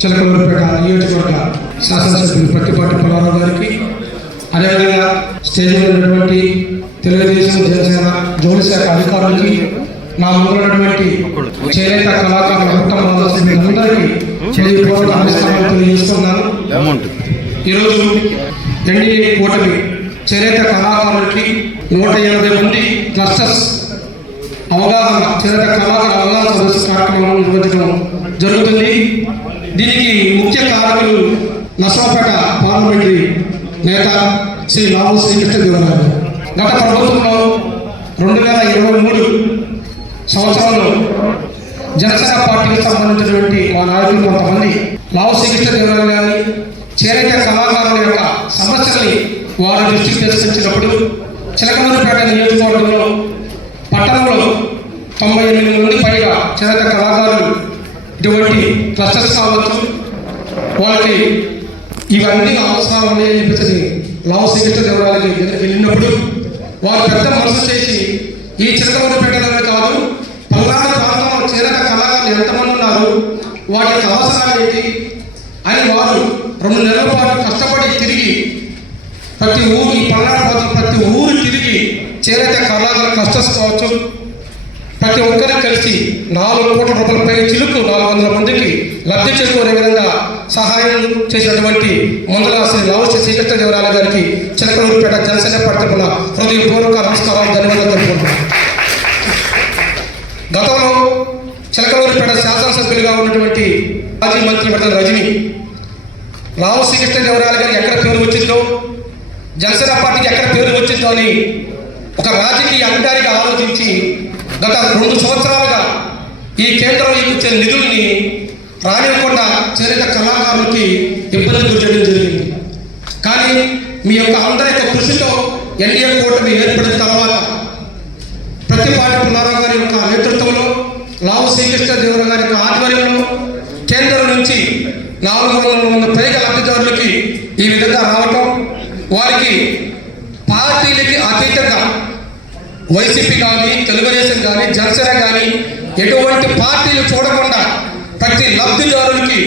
చిలకలూరుపేట నియోజకవర్గ శాసనసభ్యులు పట్టిపాటి పొలారావు గారికి అదేవిధంగా స్టేజ్లో ఉన్నటువంటి తెలుగుదేశం జనసేన జోడి శాఖ అధికారులకి నా ముందు ఉన్నటువంటి చేనేత కళాకారుల కుటుంబాల అందరికీ హృదయపూర్వక నమస్కారాలు తెలియజేస్తున్నాను. అమౌంట్ ఈరోజు ఎన్డీఏ కూటమి చేనేత కళాకారులకి నూట ఎనభై మంది క్లస్టర్స్ అవగాహన చేనేత కళాకారుల అవగాహన సదస్సు కార్యక్రమం నిర్వహించడం జరుగుతుంది. దీనికి ముఖ్య కారకులు నర్సరావుపేట పార్లమెంటరీ నేత శ్రీ లావు శ్రీకృష్ణదేవరావు గత ప్రభుత్వంలో రెండు వేల ఇరవై మూడు సంవత్సరంలో జనసేన పార్టీకి సంబంధించినటువంటి మా నాయకులు కొంతమంది లావు శ్రీకృష్ణదేవరావు గారి చేనేత కళాకారుల యొక్క సమస్యల్ని వారి దృష్టికి తీసుకొచ్చినప్పుడు చిలకలూరుపేట నియోజకవర్గంలో పట్టణంలో తొంభై ఎనిమిది మంది పైగా చేనేత కళాకారులు ఇటువంటి క్లస్టర్స్ కావచ్చు వాళ్ళకి ఇవన్నీ అవసరాలు ఉన్నాయని చెప్పేసి లావు శ్రీకృష్ణదేవరాయలకి దగ్గరికి వెళ్ళినప్పుడు వారు పెద్ద మనసు చేసి ఈ చిలకలూరుపేటలోనే కాదు పల్నాడు ప్రాంతంలో చేనేత కళాకారులు ఎంతమంది ఉన్నారు వాటి యొక్క అవసరాలు ఏంటి? అని వారు రెండు నెలల పాటు కష్టపడి తిరిగి ప్రతి ఊరు ఈ పల్నాడు ప్రాంతం ప్రతి ఊరు తిరిగి చేనేత కళాకారులు కష్ట కావచ్చు ప్రతి ఒక్కరు కలిసి నాలుగు కోట్ల రూపాయలపై చిలుకు నాలుగు వందల మందికి లబ్ధి చేసుకునే విధంగా సహాయం చేసినటువంటి ముందల శ్రీ లావు శ్రీకృష్ణ దేవరాల గారికి చిలకలూరుపేట జనసేన పార్టీ తరపున హృదయపూర్వక నమస్కారాలు ధన్యవాదాలు తెలుపుకుంటున్నాను. గతంలో చిలకలూరుపేట శాసనసభ్యులుగా ఉన్నటువంటి మాజీ మంత్రి విడతల రజని రావు శ్రీకృష్ణ దేవరాయల గారికి ఎక్కడ పేరు వచ్చిందో జనసేన పార్టీకి ఎక్కడ పేరు వచ్చిందో అని ఒక రాజకీయ అధికారిగా ఆలోచించి గత రెండు సంవత్సరాలుగా ఈ కేంద్రం ఇచ్చే నిధుల్ని రానివ్వకుండా చరిత్ర కళాకారులకి ఇబ్బంది గురి జరిగింది. కానీ మీ యొక్క అందరి యొక్క కృషితో ఎన్డీఏ కూటమి ఏర్పడిన తర్వాత ప్రతిపాటి పుల్లారావు గారి యొక్క నేతృత్వంలో లావు శ్రీకృష్ణ దేవర గారి యొక్క ఆధ్వర్యంలో కేంద్రం నుంచి నాలుగు వందల ఉన్న పైగా లబ్ధిదారులకి ఈ విధంగా రావటం వారికి పార్టీలకి అతీతంగా వైసీపీ కానీ తెలుగుదేశం కానీ జనసేన కానీ ఎటువంటి పార్టీలు చూడకుండా ప్రతి లబ్ధిదారులకి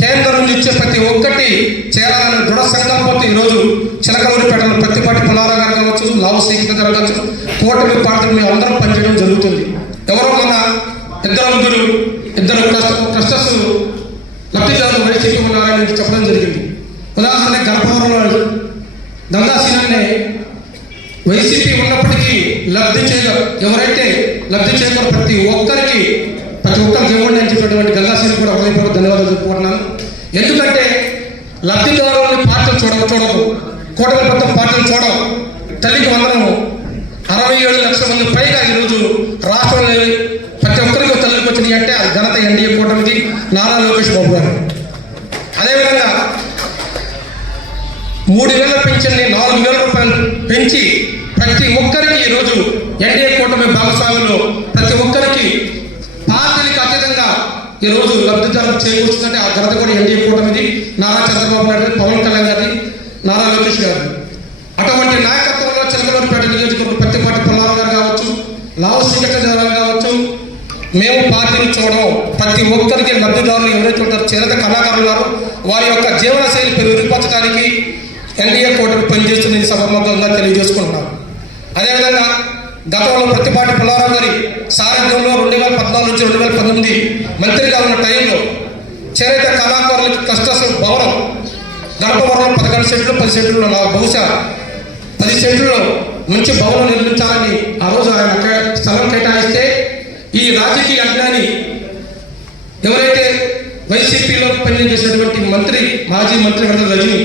కేంద్రం నుంచి ఇచ్చే ప్రతి ఒక్కటి చేరాలని దృఢ సంకల్పంతో ఈరోజు చిలకలూరిపేటలో ప్రతిపాటి పుల్లారావు గారు కావచ్చు లావు గారు కావచ్చు కూటమి పార్టీలు మేము అందరం పనిచేయడం జరుగుతుంది. ఎవరో మన ఇద్దరు ముగ్గురు ఇద్దరు క్లస్టర్స్ లబ్ధిదారులు వైసీపీ ఉన్నారని చెప్పడం జరిగింది. ఉదాహరణ గర్భవరంలో దందాసీనాన్ని వైసీపీ ఉన్నప్పటికీ లబ్ధి చేయ ఎవరైతే లబ్ధి చేయగల ప్రతి ఒక్కరికి ప్రతి ఒక్కరికి ఇవ్వండి అని చెప్పినటువంటి గంగాశ్రీ కూడా హృదయపూర్వక ధన్యవాదాలు చెప్పుకుంటున్నాను ఎందుకంటే లబ్ధిదారులని పార్టీలు చూడక చూడదు కూటమి ప్రభుత్వం పార్టీలు చూడవు. తల్లికి వందనము అరవై ఏడు లక్షల మంది పైగా ఈరోజు రాష్ట్రంలో పెంచి ప్రతి ఒక్కరికి ఈరోజు ఎన్డీఏ కూటమి భాగస్వాములు ప్రతి ఒక్కరికి పార్టీలకు అతీతంగా ఈరోజు లబ్ధిదారులు చేకూరుస్తుందంటే ఆ ఘనత కూడా ఎన్డీఏ కూటమిది. నారా చంద్రబాబు నాయుడు పవన్ కళ్యాణ్ గారి నారా లోకేష్ గారు అటువంటి నాయకత్వంలో చంద్రబాబుపేట నియోజకవర్గం పత్తిపాటి పుల్లారావు గారు కావచ్చు లావు శ్రీకృష్ణదేవరావు కావచ్చు మేము పార్టీని చూడడం ప్రతి ఒక్కరికి లబ్ధిదారులు ఎవరైతే ఉంటారో చేరత కళాకారులు వారి యొక్క జీవన శైలి మెరుగుపరచడానికి ఎన్డీఏ కూటమి పనిచేస్తుంది ఈ సభాముఖంగా తెలియజేసుకుంటున్నాం. అదేవిధంగా గతంలో ప్రతిపాటి పుల్లారావు గారి సారథ్యంలో రెండు వేల పద్నాలుగు నుంచి రెండు వేల పంతొమ్మిది మంత్రిగా ఉన్న టైంలో చేనేత కళాకారులకి కష్ట భవనం గర్భవరం పదకొండు సెంట్లు పది సెంట్లు బహుశా పది సెంట్లో మంచి భవనం నిర్మించాలని ఆ రోజు ఆయన స్థలం కేటాయిస్తే ఈ రాజకీయ అజ్ఞాని ఎవరైతే వైసీపీలో పనిచేసినటువంటి మంత్రి మాజీ మంత్రి విడత రజని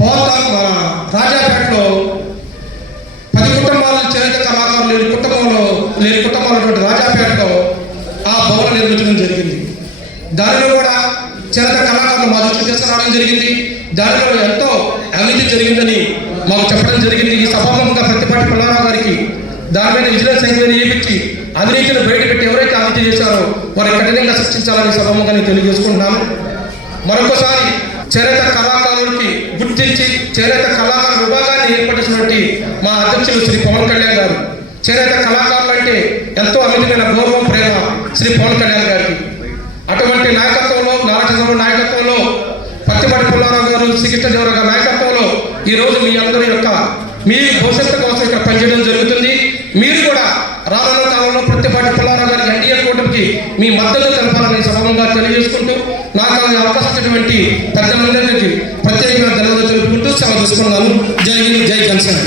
పోతా మన రాజాపేటలో పది కుటుంబాల చేనేత కళాకారులు లేని కుటుంబంలో లేని కుటుంబాలటువంటి రాజాపేటలో ఆ భవనం నిర్మించడం జరిగింది. దానిలో కూడా చేనేత కళాకారులు మా దృష్టి తీసుకురావడం జరిగింది. దానిలో ఎంతో అవినీతి జరిగిందని మాకు చెప్పడం జరిగింది. ఈ సభాముఖంగా ప్రతిపాటి పుల్లారావు గారికి దాని మీద విజిలెన్స్ ఎంక్వైరీ చేయించి అవినీతిని బయటపెట్టి ఎవరైతే అవినీతి చేశారో వారి కఠినంగా శిక్షించాలని సభాముఖాన్ని నేను తెలియజేసుకుంటున్నాను మరొకసారి చేనేత కళాకారులకి గుర్తించి చేనేత కళాకార విభాగాన్ని ఏర్పరిచినటువంటి మా అధ్యక్షులు శ్రీ పవన్ కళ్యాణ్ గారు. చేనేత కళాకారులు అంటే ఎంతో అమితమైన గౌరవం ప్రేమ శ్రీ పవన్ కళ్యాణ్ గారికి. అటువంటి నాయకత్వంలో నారాయణ నాయకత్వంలో పత్తిపాటి పుల్లారావు గారు శ్రీకృష్ణదేవరావు గారి నాయకత్వంలో ఈ రోజు మీ అందరి యొక్క మీ భవిష్యత్తు కోసం ఇక్కడ పనిచేయడం జరుగుతుంది. మీరు కూడా రానున్న కాలంలో ప్రతిపాటి పుల్లారావు గారికి ఎన్డీఏ కూటమికి మీ మద్దతు తెలపాలని సభంగా తెలియజేసుకుంటూ నాకు ఈ అవకాశం ఇచ్చినటువంటి పెద్దలందరికీ ప్రత్యేకంగా ధన్యవాదాలు తెలుపుకుంటూ సెలవు తీసుకున్నాను. జై హింద్ జై జనసేన.